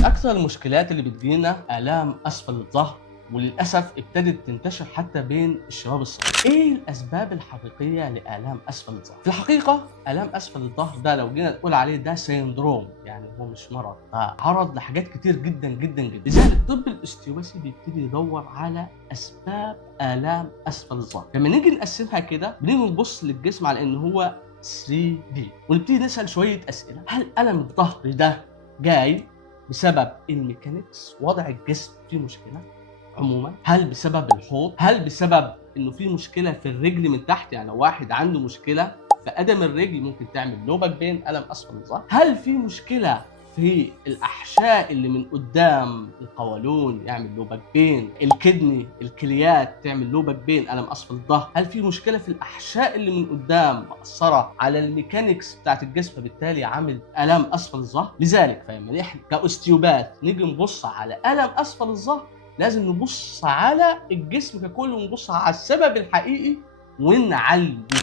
من أكثر المشكلات اللي بتجينا آلام أسفل الظهر، وللأسف ابتدت تنتشر حتى بين الشباب الصغير. إيه الأسباب الحقيقية لآلام أسفل الظهر؟ في الحقيقة آلام أسفل الظهر ده لو جينا نقول عليه ده سيندروم، يعني هو مش مرض، ده عرض لحاجات كتير جدا جدا جدا. لذلك الطب الاستيواسي بيبتدي يدور على أسباب آلام أسفل الظهر. لما نيجي نقسمها كده بنيجي نبص للجسم على إن هو 3D، ونبتدي نسأل شوية أسئلة. هل ألم الظهر ده جاي بسبب الميكانيكس، وضع الجسم فيه مشكله عموما؟ هل بسبب الحوض؟ هل بسبب انه في مشكله في الرجل من تحت؟ يعني لو واحد عنده مشكله في قدم الرجل ممكن تعمل لو باك بين، الم اسفل الظهر. هل في مشكله في الاحشاء اللي من قدام القولون يعمل لو باك بين، الكدني الكليات تعمل لو باك بين، الم اسفل الظهر؟ هل في مشكله في الاحشاء اللي من قدام مأثره على الميكانيكس بتاعت الجسم فبالتالي عامل الام اسفل الظهر؟ لذلك فلما احنا كاستيوبات نيجي نبص على الم اسفل الظهر لازم نبص على الجسم ككل ونبص على السبب الحقيقي ونعالجه.